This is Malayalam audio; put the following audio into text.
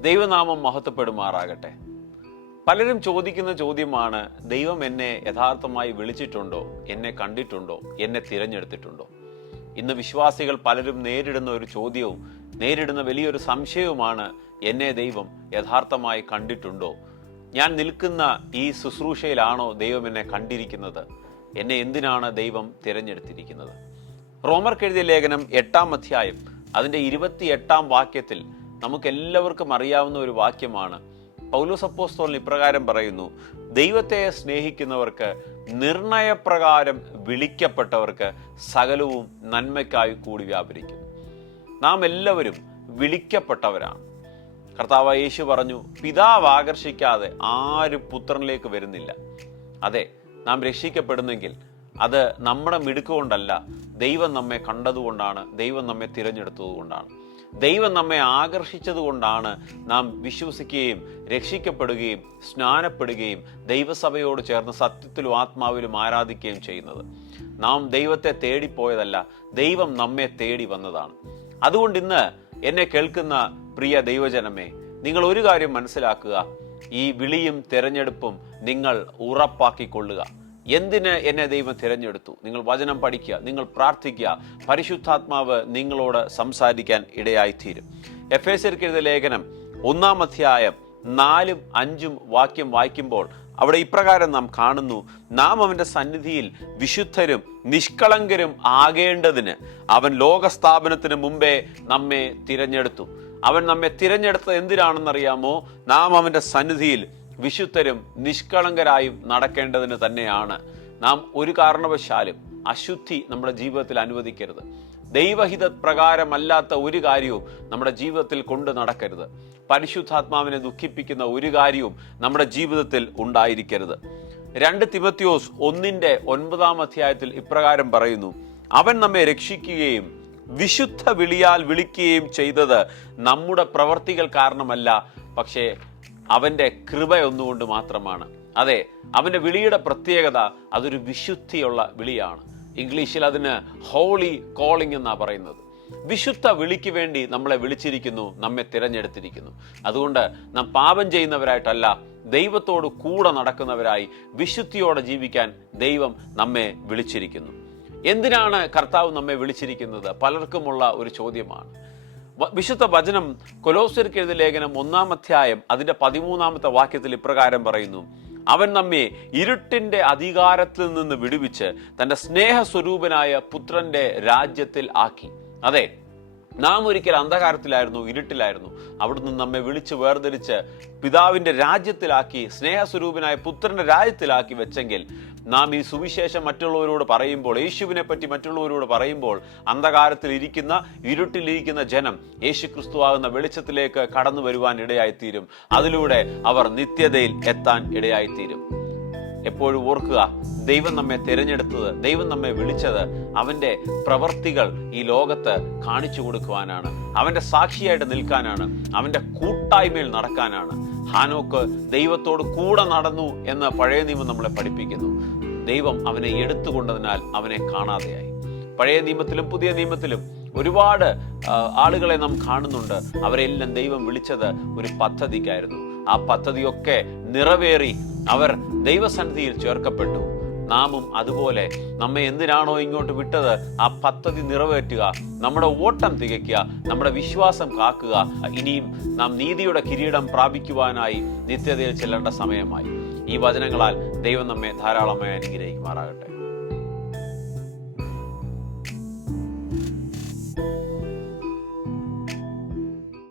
ദൈവനാമം മഹത്വപ്പെടുമാറാകട്ടെ. പലരും ചോദിക്കുന്ന ചോദ്യമാണ് ദൈവം എന്നെ യഥാർത്ഥമായി വിളിച്ചിട്ടുണ്ടോ? എന്നെ കണ്ടിട്ടുണ്ടോ? എന്നെ തിരഞ്ഞെടുത്തിട്ടുണ്ടോ? ഇന്ന് വിശ്വാസികൾ പലരും നേരിടുന്ന ഒരു ചോദ്യവും നേരിടുന്ന വലിയൊരു സംശയവുമാണ് എന്നെ ദൈവം യഥാർത്ഥമായി കണ്ടിട്ടുണ്ടോ? ഞാൻ നിൽക്കുന്ന ഈ ശുശ്രൂഷയിലാണോ ദൈവം എന്നെ കണ്ടിരിക്കുന്നത്? എന്നെ എന്തിനാണ് ദൈവം തിരഞ്ഞെടുത്തിരിക്കുന്നത്? റോമർക്കെഴുതിയ ലേഖനം എട്ടാം അധ്യായം അതിന്റെ ഇരുപത്തി എട്ടാം വാക്യത്തിൽ നമുക്കെല്ലാവർക്കും അറിയാവുന്ന ഒരു വാക്യമാണ്. പൗലോസ് ഇപ്രകാരം പറയുന്നു ദൈവത്തെ സ്നേഹിക്കുന്നവർക്ക് നിർണയപ്രകാരം വിളിക്കപ്പെട്ടവർക്ക് സകലവും നന്മയ്ക്കായി കൂടി വ്യാപരിക്കും. നാം എല്ലാവരും വിളിക്കപ്പെട്ടവരാണ്. കർത്താവ് യേശു പറഞ്ഞു പിതാവ് ആകർഷിക്കാതെ ആരും പുത്രനിലേക്ക് വരുന്നില്ല. അതെ നാം രക്ഷിക്കപ്പെടുന്നെങ്കിൽ അത് നമ്മുടെ മിടുക്കുകൊണ്ടല്ല ദൈവം നമ്മെ കണ്ടതുകൊണ്ടാണ് ദൈവം നമ്മെ തിരഞ്ഞെടുത്തതുകൊണ്ടാണ്. ദൈവം നമ്മെ ആകർഷിച്ചതുകൊണ്ടാണ് നാം വിശ്വസിക്കുകയും രക്ഷിക്കപ്പെടുകയും സ്നാനപ്പെടുകയും ദൈവസഭയോട് ചേർന്ന് സത്യത്തിലും ആത്മാവിലും ആരാധിക്കുകയും ചെയ്യുന്നത്. നാം ദൈവത്തെ തേടിപ്പോയതല്ല ദൈവം നമ്മെ തേടി വന്നതാണ്. അതുകൊണ്ട് ഇന്ന് എന്നെ കേൾക്കുന്ന പ്രിയ ദൈവജനമേ നിങ്ങൾ ഒരു കാര്യം മനസ്സിലാക്കുക. ഈ വിളിയും തിരഞ്ഞെടുപ്പും നിങ്ങൾ ഉറപ്പാക്കിക്കൊള്ളുക. എന്തിന് എന്നെ ദൈവം തിരഞ്ഞെടുത്തു? നിങ്ങൾ വചനം പഠിക്കുക നിങ്ങൾ പ്രാർത്ഥിക്കുക പരിശുദ്ധാത്മാവ് നിങ്ങളോട് സംസാരിക്കാൻ ഇടയായിത്തീരും. എഫ് എസ് ലേഖനം ഒന്നാം അധ്യായം നാലും അഞ്ചും വാക്യം വായിക്കുമ്പോൾ അവിടെ ഇപ്രകാരം നാം കാണുന്നു നാം അവന്റെ സന്നിധിയിൽ വിശുദ്ധരും നിഷ്കളങ്കരും ആകേണ്ടതിന് അവൻ ലോകസ്ഥാപനത്തിന് മുമ്പേ നമ്മെ തിരഞ്ഞെടുത്തു. അവൻ നമ്മെ തിരഞ്ഞെടുത്തത് എന്തിനാണെന്നറിയാമോ? നാം അവന്റെ സന്നിധിയിൽ വിശുദ്ധരും നിഷ്കളങ്കരായും നടക്കേണ്ടതിന് തന്നെയാണ് നാം ഒരു കാരണവശാലും അശുദ്ധി നമ്മുടെ ജീവിതത്തിൽ അനുവദിക്കരുത്. ദൈവഹിത പ്രകാരമല്ലാത്ത ഒരു കാര്യവും നമ്മുടെ ജീവിതത്തിൽ കൊണ്ട് നടക്കരുത്. പരിശുദ്ധാത്മാവിനെ ദുഃഖിപ്പിക്കുന്ന ഒരു കാര്യവും നമ്മുടെ ജീവിതത്തിൽ ഉണ്ടായിരിക്കരുത്. രണ്ട് തിമത്യോസ് ഒന്നിന്റെ ഒൻപതാം അധ്യായത്തിൽ ഇപ്രകാരം പറയുന്നു അവൻ നമ്മെ രക്ഷിക്കുകയും വിശുദ്ധ വിളിയാൽ വിളിക്കുകയും ചെയ്തത് നമ്മുടെ പ്രവർത്തികൾ കാരണമല്ല പക്ഷേ അവന്റെ കൃപ ഒന്നുകൊണ്ട് മാത്രമാണ്. അതെ അവന്റെ വിളിയുടെ പ്രത്യേകത അതൊരു വിശുദ്ധിയുള്ള വിളിയാണ്. ഇംഗ്ലീഷിൽ അതിന് ഹോളി കോളിംഗ് എന്നാണ് പറയുന്നത്. വിശുദ്ധ വിളിക്ക് വേണ്ടി നമ്മളെ വിളിച്ചിരിക്കുന്നു നമ്മെ തിരഞ്ഞെടുത്തിരിക്കുന്നു. അതുകൊണ്ട് നാം പാപം ചെയ്യുന്നവരായിട്ടല്ല ദൈവത്തോട് കൂടെ നടക്കുന്നവരായി വിശുദ്ധിയോടെ ജീവിക്കാൻ ദൈവം നമ്മെ വിളിച്ചിരിക്കുന്നു. എന്തിനാണ് കർത്താവ് നമ്മെ വിളിച്ചിരിക്കുന്നത്? പലർക്കുമുള്ള ഒരു ചോദ്യമാണ്. വിശുദ്ധ വചനം കൊലോസ്യർക്ക് എഴുതിയ ലേഖനം ഒന്നാം അധ്യായം അതിന്റെ പതിമൂന്നാമത്തെ വാക്യത്തിൽ ഇപ്രകാരം പറയുന്നു. അവൻ നമ്മെ ഇരുട്ടിന്റെ അധികാരത്തിൽ നിന്ന് വിടുവിച്ച് തന്റെ സ്നേഹസ്വരൂപനായ പുത്രന്റെ രാജ്യത്തിൽ ആക്കി. അതെ നാം ഒരിക്കൽ അന്ധകാരത്തിലായിരുന്നു ഇരുട്ടിലായിരുന്നു. അവിടുന്ന് നമ്മെ വിളിച്ച് വേർതിരിച്ച് പിതാവിന്റെ രാജ്യത്തിലാക്കി സ്നേഹസ്വരൂപനായ പുത്രന്റെ രാജ്യത്തിലാക്കി വെച്ചെങ്കിൽ നാം ഈ സുവിശേഷം മറ്റുള്ളവരോട് പറയുമ്പോൾ യേശുവിനെ പറ്റി മറ്റുള്ളവരോട് പറയുമ്പോൾ അന്ധകാരത്തിൽ ഇരിക്കുന്ന ഇരുട്ടിലിരിക്കുന്ന ജനം യേശു ക്രിസ്തു ആകുന്ന വെളിച്ചത്തിലേക്ക് കടന്നു വരുവാൻ ഇടയായിത്തീരും. അതിലൂടെ അവർ നിത്യതയിൽ എത്താൻ ഇടയായിത്തീരും. എപ്പോഴും ഓർക്കുക ദൈവം നമ്മെ തിരഞ്ഞെടുത്തത് ദൈവം നമ്മെ വിളിച്ചത് അവന്റെ പ്രവർത്തികൾ ഈ ലോകത്ത് കാണിച്ചു കൊടുക്കുവാനാണ്. അവന്റെ സാക്ഷിയായിട്ട് നിൽക്കാനാണ്. അവന്റെ കൂട്ടായ്മയിൽ നടക്കാനാണ്. ഹാനോക്ക് ദൈവത്തോട് കൂടെ നടന്നു എന്ന് പഴയ നിയമം നമ്മളെ പഠിപ്പിക്കുന്നു. ദൈവം അവനെ എടുത്തുകൊണ്ടതിനാൽ അവനെ കാണാതെയായി. പഴയ നിയമത്തിലും പുതിയ നിയമത്തിലും ഒരുപാട് ആളുകളെ നാം കാണുന്നുണ്ട്. അവരെല്ലാം ദൈവം വിളിച്ചത് ഒരു പദ്ധതിക്കായിരുന്നു. ആ പദ്ധതിയൊക്കെ നിറവേറി അവർ ദൈവസന്നിധിയിൽ ചേർക്കപ്പെട്ടു. നാമും അതുപോലെ നമ്മെ എന്തിനാണോ ഇങ്ങോട്ട് വിട്ടത്? ആ പദ്ധതി നിറവേറ്റുക നമ്മുടെ ഓട്ടം തികയ്ക്കുക നമ്മുടെ വിശ്വാസം കാക്കുക. ഇനിയും നാം നീതിയുടെ കിരീടം പ്രാപിക്കുവാനായി നിത്യതയിൽ ചെല്ലേണ്ട സമയമായി. ഈ വചനങ്ങളാൽ ദൈവം നമ്മെ ധാരാളമായി അനുഗ്രഹിക്കുമാറാകട്ടെ.